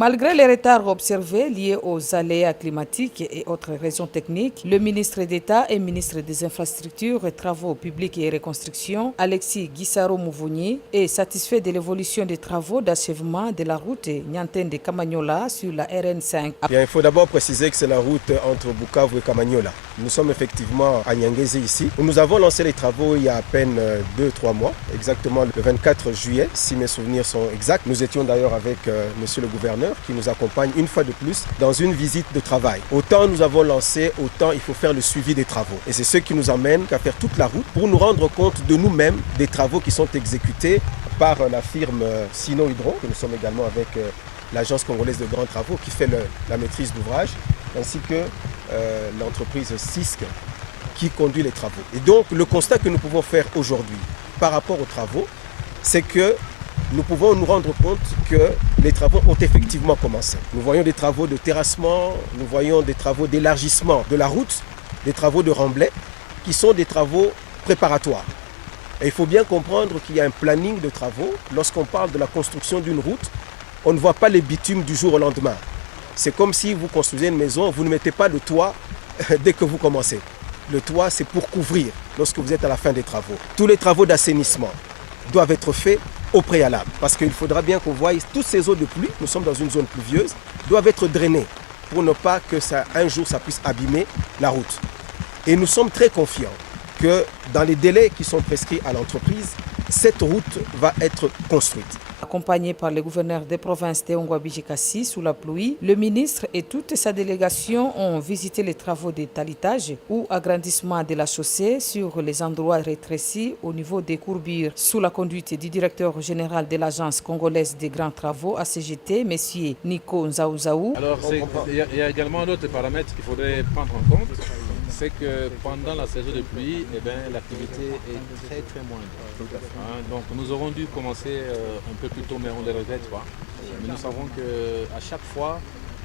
Malgré les retards observés liés aux aléas climatiques et autres raisons techniques, le ministre d'État et ministre des Infrastructures, Travaux publics et Reconstruction, Alexis Guissaro Mouvouni, est satisfait de l'évolution des travaux d'achèvement de la route Niantende-Kamanyola sur la RN5. Bien, il faut d'abord préciser que c'est la route entre Bukavu et Kamanyola. Nous sommes effectivement à Nyangezi ici. Nous avons lancé les travaux il y a à peine 2-3 mois, exactement le 24 juillet, si mes souvenirs sont exacts. Nous étions d'ailleurs avec monsieur le gouverneur qui nous accompagne une fois de plus dans une visite de travail. Autant nous avons lancé, autant il faut faire le suivi des travaux. Et c'est ce qui nous amène à faire toute la route pour nous rendre compte de nous-mêmes des travaux qui sont exécutés par la firme Sino Hydro, que nous sommes également avec l'agence congolaise de grands travaux qui fait la maîtrise d'ouvrage, ainsi que l'entreprise CISC qui conduit les travaux. Et donc le constat que nous pouvons faire aujourd'hui par rapport aux travaux, c'est que nous pouvons nous rendre compte que les travaux ont effectivement commencé. Nous voyons des travaux de terrassement, nous voyons des travaux d'élargissement de la route, des travaux de remblai, qui sont des travaux préparatoires. Et il faut bien comprendre qu'il y a un planning de travaux. Lorsqu'on parle de la construction d'une route, on ne voit pas les bitumes du jour au lendemain. C'est comme si vous construisez une maison, vous ne mettez pas le toit dès que vous commencez. Le toit, c'est pour couvrir lorsque vous êtes à la fin des travaux. Tous les travaux d'assainissement doivent être faits au préalable. Parce qu'il faudra bien qu'on voie toutes ces eaux de pluie, nous sommes dans une zone pluvieuse, doivent être drainées pour ne pas que un jour ça puisse abîmer la route. Et nous sommes très confiants que dans les délais qui sont prescrits à l'entreprise, cette route va être construite. Accompagné par le gouverneur des provinces Teongwa-Bijikassi sous la pluie, le ministre et toute sa délégation ont visité les travaux de talitage ou agrandissement de la chaussée sur les endroits rétrécis au niveau des courbures. Sous la conduite du directeur général de l'agence congolaise des grands travaux ACGT, M. Nico Nzaouzaou. Alors, il y a également d'autres paramètres qu'il faudrait prendre en compte. C'est que pendant la saison de pluie, l'activité est très moindre. Donc nous aurons dû commencer un peu plus tôt, mais on ne le regrette pas. Mais nous savons qu'à chaque fois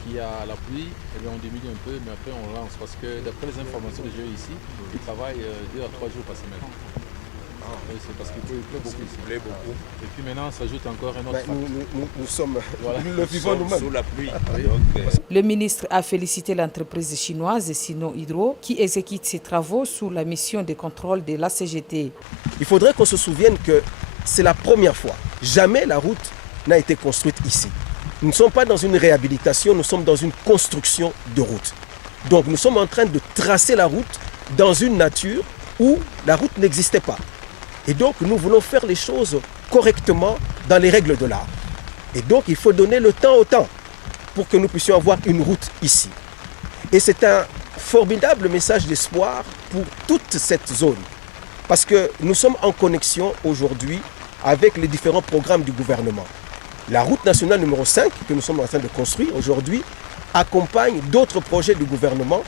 qu'il y a la pluie, on diminue un peu, mais après on lance. Parce que d'après les informations que j'ai eues ici, ils travaillent 2 à 3 jours par semaine. Oui, c'est parce qu'il pleut beaucoup ici. Il pleut beaucoup. Et puis maintenant, s'ajoute encore un autre facteur. Nous sommes, voilà, nous le vivons nous-mêmes. Sous la pluie. Le ministre a félicité l'entreprise chinoise Sino Hydro qui exécute ses travaux sous la mission de contrôle de la CGT. Il faudrait qu'on se souvienne que c'est la première fois. Jamais la route n'a été construite ici. Nous ne sommes pas dans une réhabilitation, nous sommes dans une construction de route. Donc nous sommes en train de tracer la route dans une nature où la route n'existait pas. Et donc, nous voulons faire les choses correctement dans les règles de l'art. Et donc, il faut donner le temps au temps pour que nous puissions avoir une route ici. Et c'est un formidable message d'espoir pour toute cette zone. Parce que nous sommes en connexion aujourd'hui avec les différents programmes du gouvernement. La route nationale numéro 5 que nous sommes en train de construire aujourd'hui accompagne d'autres projets du gouvernement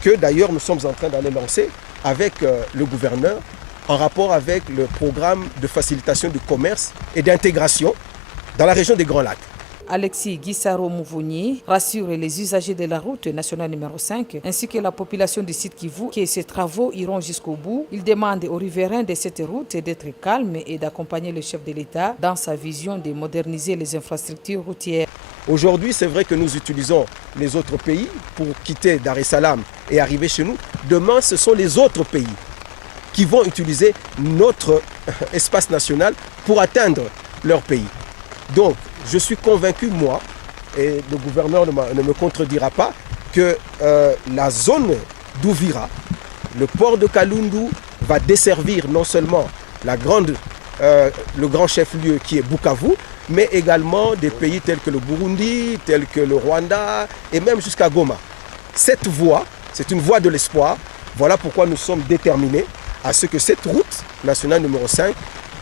que d'ailleurs nous sommes en train d'aller lancer avec le gouverneur en rapport avec le programme de facilitation du commerce et d'intégration dans la région des Grands Lacs. Alexis Guissaro Mouvouni rassure les usagers de la route nationale numéro 5 ainsi que la population du site Kivu que ces travaux iront jusqu'au bout. Il demande aux riverains de cette route d'être calmes et d'accompagner le chef de l'État dans sa vision de moderniser les infrastructures routières. Aujourd'hui, c'est vrai que nous utilisons les autres pays pour quitter Dar es Salaam et arriver chez nous. Demain, ce sont les autres pays qui vont utiliser notre espace national pour atteindre leur pays. Donc, je suis convaincu, moi, et le gouverneur ne me contredira pas, que la zone d'Ouvira, le port de Kalundu, va desservir non seulement le grand chef-lieu qui est Bukavu, mais également des pays tels que le Burundi, tels que le Rwanda, et même jusqu'à Goma. Cette voie, c'est une voie de l'espoir. Voilà pourquoi nous sommes déterminés à ce que cette route nationale numéro 5,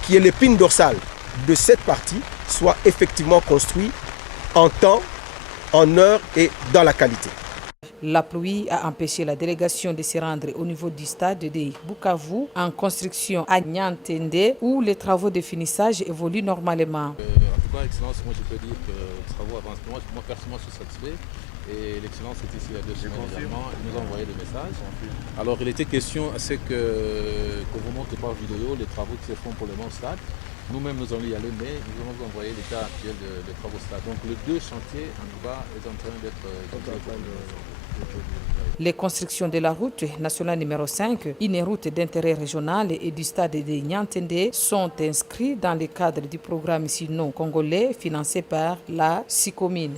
qui est l'épine dorsale de cette partie, soit effectivement construite en temps, en heure et dans la qualité. La pluie a empêché la délégation de se rendre au niveau du stade de Bukavu en construction à Niantende où les travaux de finissage évoluent normalement. En tout cas, Excellence, moi je peux dire que les travaux avancent. Moi personnellement je suis satisfait. Et l'Excellence est ici il y a 2 semaines également, il nous a envoyé des messages. Alors il était question à ce que vous montrez par vidéo les travaux qui se font pour le non stade. Nous-mêmes, nous allons y aller, mais nous allons vous envoyer l'état actuel des travaux stade. Donc les deux chantiers, en tout cas, est en train d'être... Les constructions de la route nationale numéro 5, une route d'intérêt régional et du stade de Niantende sont inscrits dans le cadre du programme sino-congolais financé par la SICOMINE.